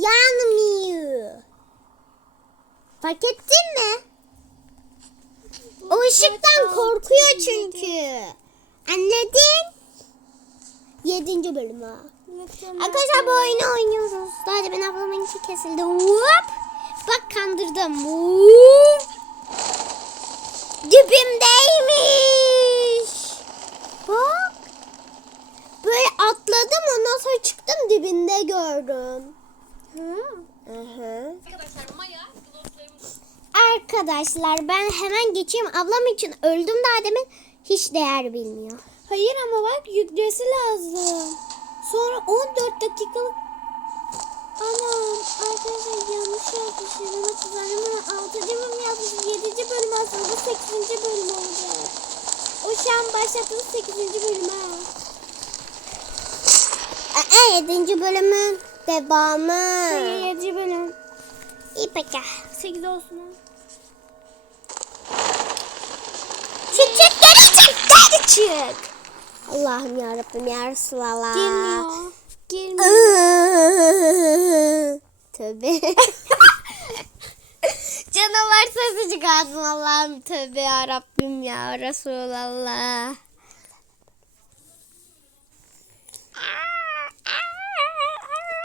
yanmıyor. Fark ettin mi? O ışıktan korkuyor çünkü. Anladın? Yedinci bölüm ha. Arkadaşlar bu oyunu oynuyoruz. Daha da ben ablamın içi kesildi. Hop. Bak kandırdım. Hop. Dibimdeymiş. Bak. Böyle atladım ondan sonra çıktım dibinde gördüm. Hı. Hı Arkadaşlar Maya gloslarımı Arkadaşlar ben hemen geçeyim. Ablam için öldüm daha demin hiç değer bilmiyor. Hayır ama bak yüklesi lazım. Sonra 14 dakikalık Anam arkadaşlar yanlış yapmışım. Ben hatırlamıyorum. 6. bölüm yazmışım. 7. bölüm aslında 8. bölüm olacak. O şu an başlattığımız 8. bölüm ha. Ee, yedinci bölümün devamı. Hayır 7. bölüm. İyi peki. 8 olsun. Çık çık geri çık geri çık. Allah'ım yarabbim ya Resulallah. Girmiyor. Girmiyor. Tövbe. Canavar sesi çıkardın Allah'ım tövbe ya Rabbim ya Resulallah.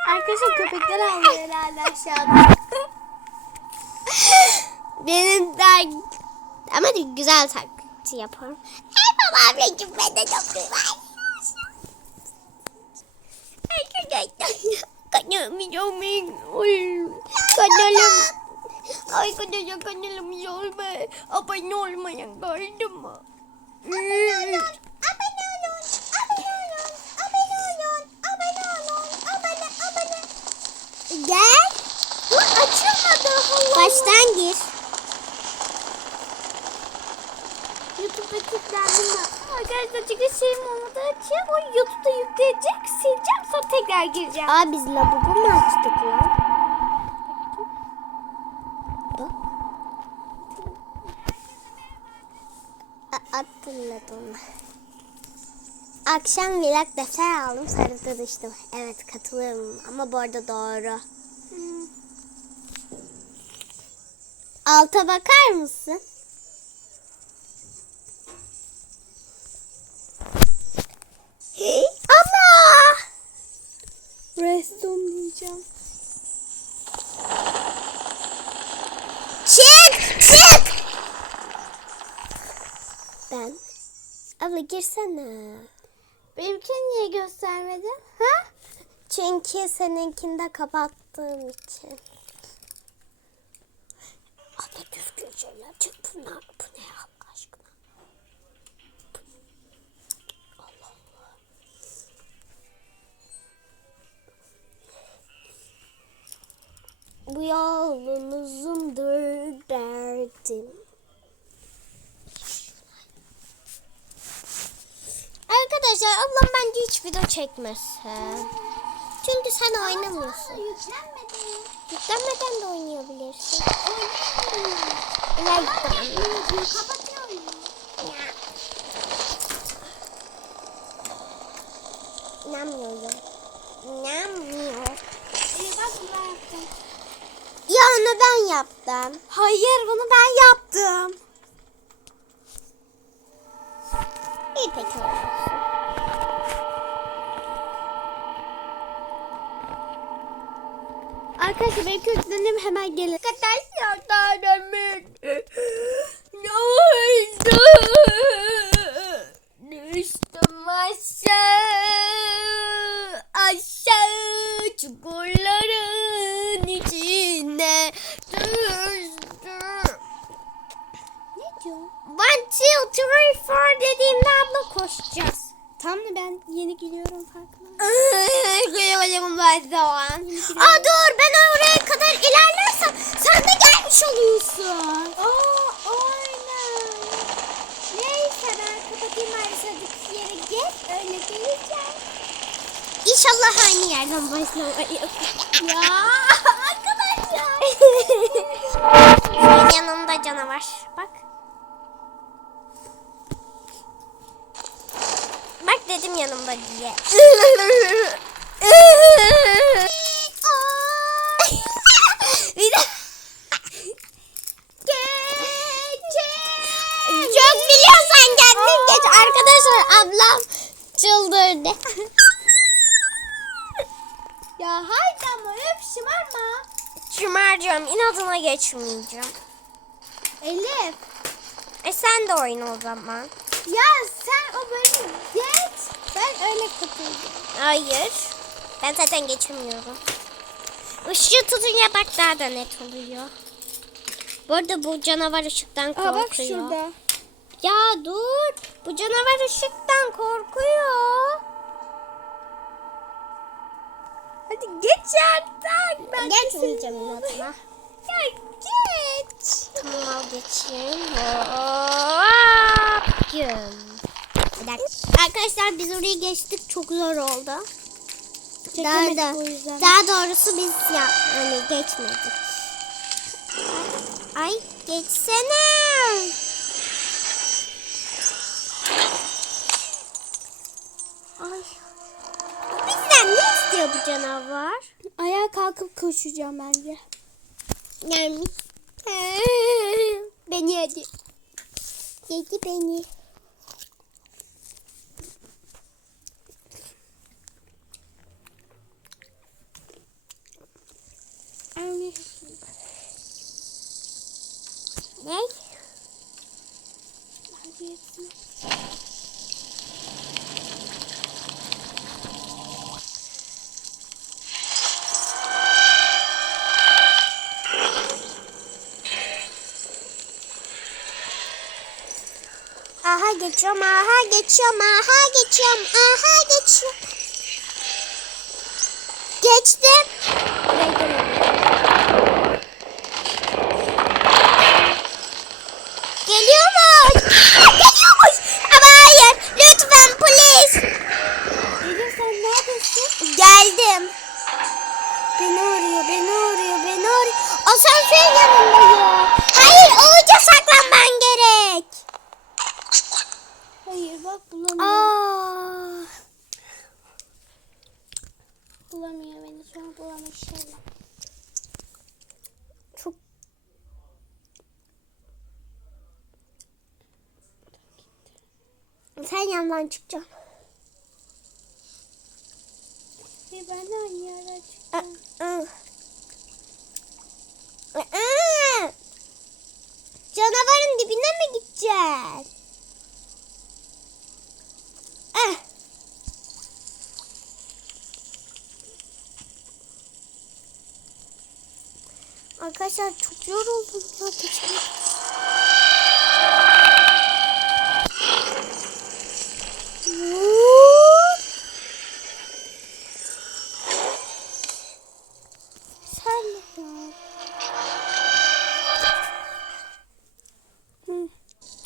Arkadaşlar köpekler ağlıyor herhalde aşağıda. Benim daha ama güzel taklit yaparım. Hey babam renkim ben de çok güzel. Kanalım yomin. Kanalım. Ay kanalım kanalım yorma. Abone olmayan gördün mü? Abone olun. Abone olun. Abone olun. Abone olun. Abone olun. Abone abone. Gel. Dur açılmadı. Baştan gir. YouTube'da kilitlendim ben. Arkadaşlar çıkış şeyim olmadığı için o YouTube'da yükleyecek, sileceğim sonra tekrar gireceğim. Aa biz lavabo mu açtık lan? Bak. A- Hatırladım. Akşam vlog defter aldım sarıda düştüm. Evet katılıyorum ama bu arada doğru. Alta bakar mısın? Ama Reston diyeceğim. Çık! Çık! Ben. Abla girsene. Benimkini niye göstermedin? Ha? Çünkü seninkinde kapattığım için. Abla düzgün şeyler çek bunlar. Bu ne Allah aşkına? Allah Allah. Bu yolunuzumdur derdim. Arkadaşlar ablam bence hiç video çekmesin. Çünkü sen oynamıyorsun. Yüklenmedi. Yüklenmeden de oynayabilirsin. Oynayabilirsin. Kapatıyorum. İnanmıyorum. İnanmıyorum. Ya onu ben yaptım. Hayır bunu ben yaptım. İyi peki olsun. Arkadaşlar ben köklenim hemen gelin. Arkadaşlar tanımın. Ne oldu? Düştüm aşağı Aşağı çukurların içine Düştüm Ne diyor? One, two, three, four dediğimde abla koşacağız. Tam da ben yeni geliyorum farkına. Koyamadım ben zaman. Aa dur ben oraya kadar ilerlersem sen de gelmiş oluyorsun. Aa aynen. Neyse ben kapatayım aşağıdaki yere geç öyle geleceğim. İnşallah aynı yerden başlamayız. Ya arkadaşlar. Senin yanında canavar. Bak Çok biliyorsan kendin geç. Arkadaşlar ablam çıldırdı. ya haydi ama öp şımarma. Şımaracağım. inadına geçmeyeceğim. Elif. E sen de oyna o zaman. Ya sen o bölümü Hayır. Ben zaten geçemiyorum. Işığı tutunca bak daha da net oluyor. Bu arada bu canavar ışıktan korkuyor. Aa bak şurada. Ya dur. Bu canavar ışıktan korkuyor. Hadi geç artık. Ben Geçmeyeceğim inadına. Ya geç. Tamam al geçeyim. Hop. Güm. Dakika. Arkadaşlar biz orayı geçtik. Çok zor oldu. Daha, da, o yüzden. daha doğrusu biz ya hani geçmedik. Ay geçsene. Ay. Bizden ne istiyor bu canavar? Ayağa kalkıp koşacağım bence. Yani beni yedi. Yedi beni. Ne? Hadi yetsin. Aha geçiyorum, aha geçiyorum, aha geçiyorum, aha geçiyorum. Geçtim. Geldim. Beni arıyor, beni arıyor, beni arıyor. Asansör yanındayım. Hayır, ovuca saklanman gerek. Hayır bak bulamıyor. Aa. Bulamıyor beni an bulamıyor şeyler. Çok Sen yandan çıkacaksın. Ve ben de. Aa. Canavarın dibine mi gideceksin? Ah. Arkadaşlar çok yoruldum. Ya, geçmek Vuuu. Sen de Hı.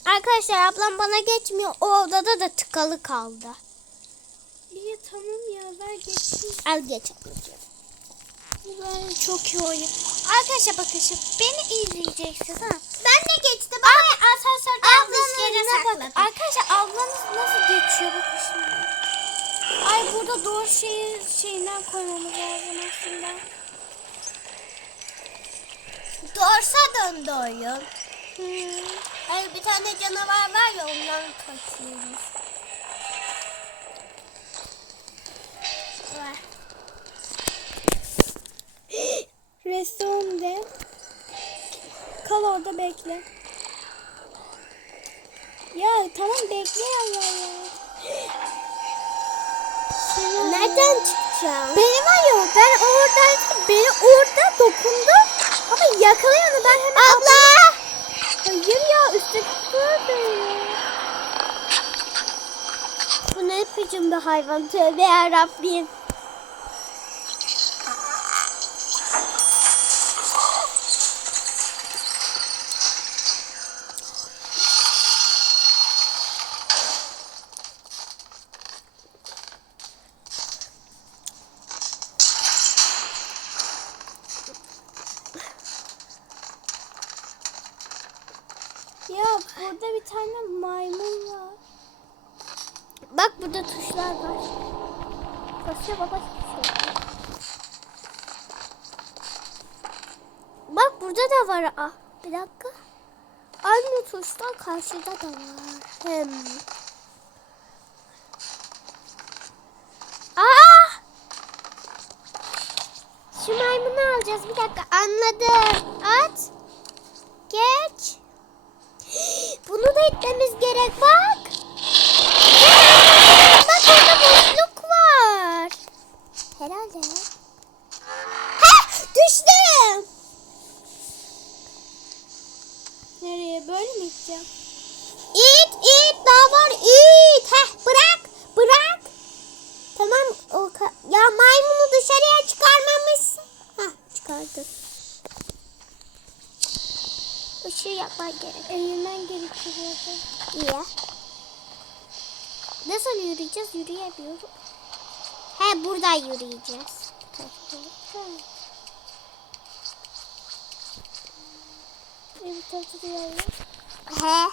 Arkadaşlar ablam bana geçmiyor. O odada da tıkalı kaldı. İyi tamam ya ver geçeyim. Al geç ablacığım. Ben çok iyi oyun. Arkadaşlar bakın şimdi beni izleyeceksiniz ha. Ben de geçtim ama asansörde yanlış yere sakladım. Arkadaşlar ablanız nasıl geçiyor bakın şimdi. Ay burada doğru şeyi şeyinden koymamız lazım aslında. Dorsa döndü oyun. Hayır bir tane canavar var ya ondan kaçıyoruz. Var. Restonde. Kal orada bekle. Ya tamam bekle ya ya ya. Nereden çıkacağım? Benim ayol ben oradaydım. Beni orada dokundu. Ama yakalıyordu ben hemen. Abla! Hayır ya üstte tutuyordu. Bu ne biçim bir hayvan? Tövbe yarabbim. Burada bir tane maymun var. Bak burada tuşlar var. Basıyor baba. Bak burada da var. Ah bir dakika. Aynı tuşlar karşıda da var. Hem. Aa! Şu maymunu alacağız. Bir dakika anladım. At. Geç. Bunu da itmemiz gerek bak. Bak orada boşluk var. Herhalde. Ha düştüm. Nereye böyle mi gideceğim? İt it daha var it. Heh bırak bırak. Tamam o ka- ya maymunu dışarıya çıkarmamışsın. Hah çıkardım. Işığı yapman gerek. Eğilmen gerekiyor. İyi. Nasıl yürüyeceğiz? Yürüyemiyorum. He buradan yürüyeceğiz. Evet oturuyorum. He.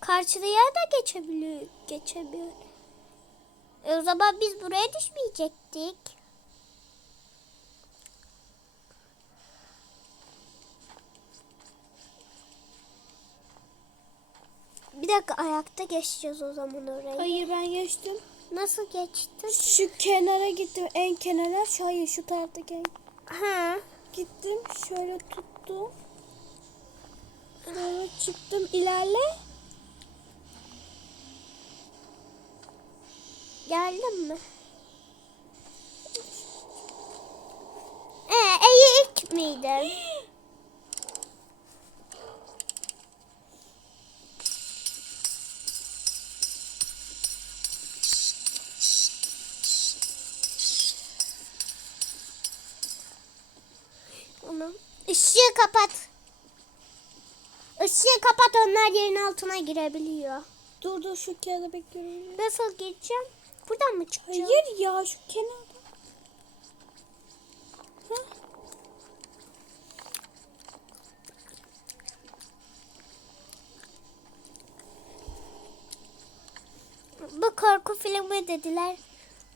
Karşıya da geçebiliyor, geçemiyor. E o zaman biz buraya düşmeyecektik. Bir dakika ayakta geçeceğiz o zaman orayı. Hayır ben geçtim. Nasıl geçtin? Şu kenara gittim. En kenara. Şu, hayır şu taraftaki. Ha. Gittim. Şöyle tuttum. Sonra çıktım. ilerle. Geldin mi? Ee, Onu. Işığı kapat. Işığı kapat onlar yerin altına girebiliyor. Dur dur şu kağıda bekliyorum. Nasıl geçeceğim? Buradan mı çıkacağım? Hayır ya şu kenarda. Hah. Bu korku filmi dediler.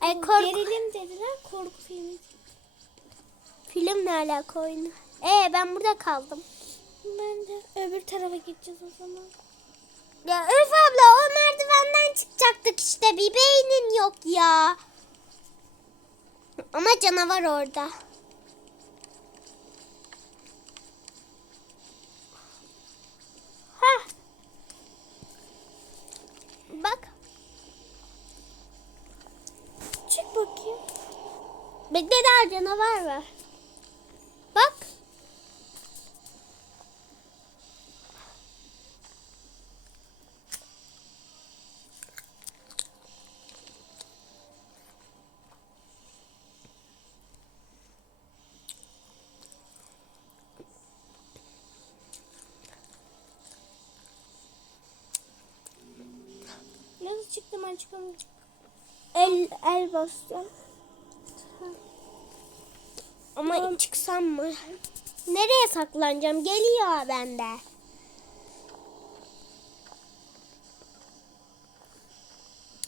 Ay korku Gerilim dediler korku filmi. film ne alaka oyunu? Ee ben burada kaldım. Ben de öbür tarafa gideceğiz o zaman. Ya Öf abla o merdivenden çıkacaktık işte bir beynin yok ya. Ama canavar orada. Hah. Bak. Çık bakayım. Bekle daha canavar var. Bak. Nasıl çıktım ben çıkamıyorum. El el basacağım. Ama çıksam mı? Nereye saklanacağım? Geliyor bende.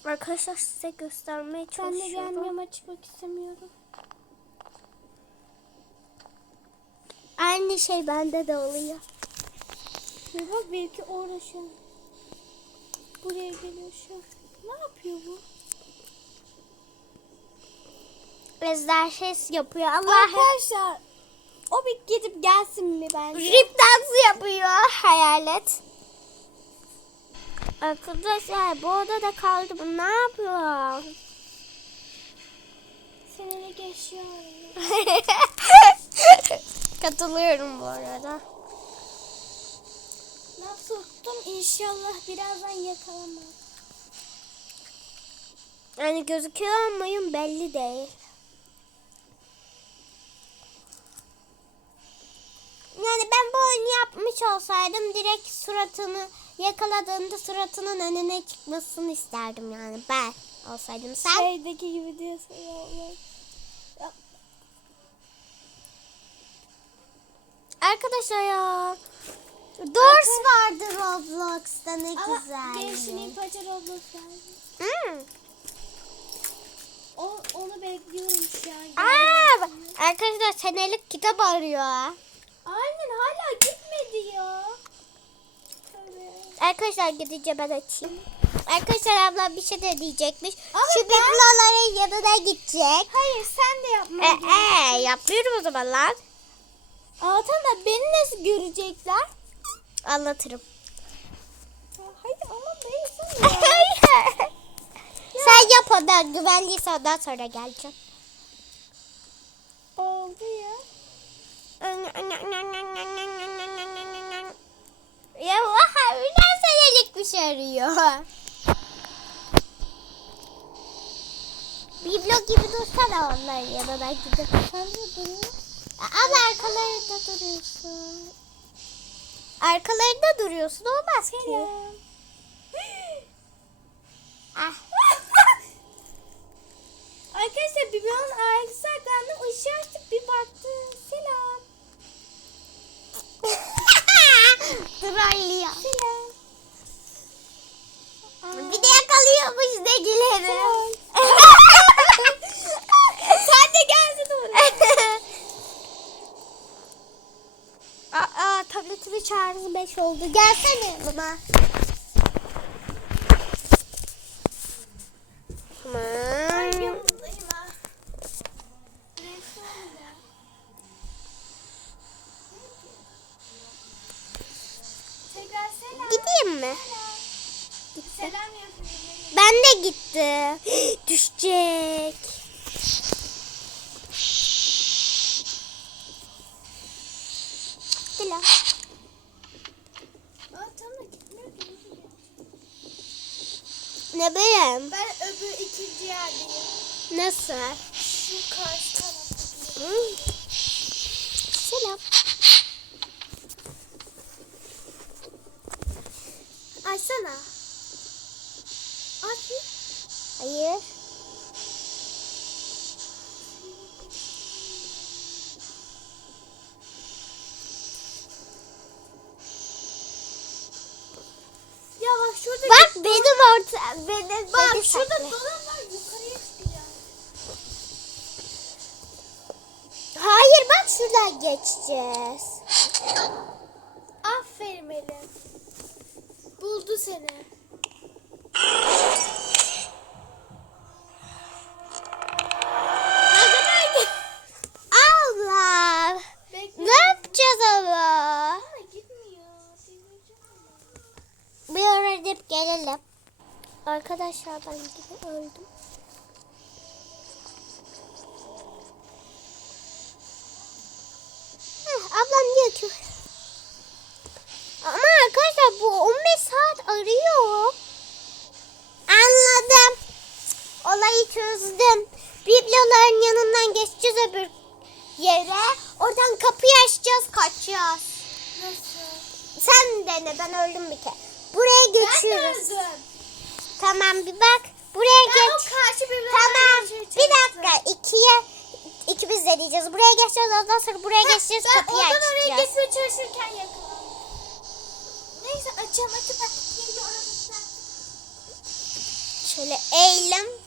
Arkadaşlar size göstermeye Ben de çalışıyorum. gelmiyorum açmak istemiyorum. Aynı şey bende de oluyor. Bak belki an. Buraya geliyor şu. Ne yapıyor bu? Egzersiz yapıyor. Allah Arkadaşlar o bir gidip gelsin mi bence? Rip dansı yapıyor hayalet. Arkadaşlar bu odada kaldı. Bu ne yapıyor? Seninle geçiyor. Katılıyorum bu arada. Laf soktum inşallah birazdan yakalamam. Yani gözüküyor muyum belli değil. Yani ben bu oyunu yapmış olsaydım direkt suratını yakaladığında suratının önüne çıkmasını isterdim yani ben olsaydım. Sen Şeydeki gibi diyorsun ya arkadaşlar ya Doors vardı Roblox'ta ne Ama güzel. gençliğin paça Roblox geldi. Hmm. O, onu bekliyorum şu an. Aa, arkadaşlar senelik kitap arıyor. Aynen hala gitmedi ya. Arkadaşlar gidince ben açayım. Arkadaşlar abla bir şey de diyecekmiş. Ama Şu ben- bibloların yanına gidecek. Hayır sen de yapma. Ee, e, yapmıyorum o zaman lan. Aa tamam beni nasıl görecekler? Anlatırım. Hayır ama ben sen Sen yap ondan güvenliyse ondan sonra geleceğim. Oldu ya. Ya vaha üniversite senelik bir şey arıyor. Biblo gibi dursana onların yanına gidip. De duruyor. Abla arkalarında duruyorsun. Arkalarında duruyorsun olmaz ki. Selam. Trollüyor. Selam. Bir de yakalıyormuş negileri. Sen de geldin oraya. Aa, tabletimin şarjı 5 oldu. Gelsene bana. Tamam. Tekrar selam. Gideyim mi? Selam yapıyorum. Ben de gitti. Düşecek. Selam. Aa tamam gitmiyor ki. Ne bileyim. Ben öbür ikinci yerdeyim. Nasıl? Şu karşı tarafta. Hı. Selam. Açsana. Aç. Hayır. Ya bak şurada. Bak benim orta benim Bak beni şurada sakla. dolap var yukarıya çıkacağım. Hayır bak şuradan geçeceğiz. Aferin Elif. Buldu seni. Ben gibi öldüm. Heh, ablam diyor ki ama arkadaşlar bu 15 saat arıyor. Anladım. Olayı çözdüm. Bibloların yanından geçeceğiz öbür yere. Oradan kapıyı açacağız, kaçacağız. Nasıl? Sen dene, ben öldüm bir kere. Buraya Ben geçiyoruz. öldüm. Tamam bir bak. Buraya Ben geç. karşı Tamam. Bir dakika. ikiye ikimiz deneyeceğiz. Buraya geçeceğiz. Ondan sonra buraya geçeceğiz. Ben Kapıyı oradan oraya açacağız. geçmeye çalışırken yakaladım. Neyse ben de oraya Şöyle eğilim.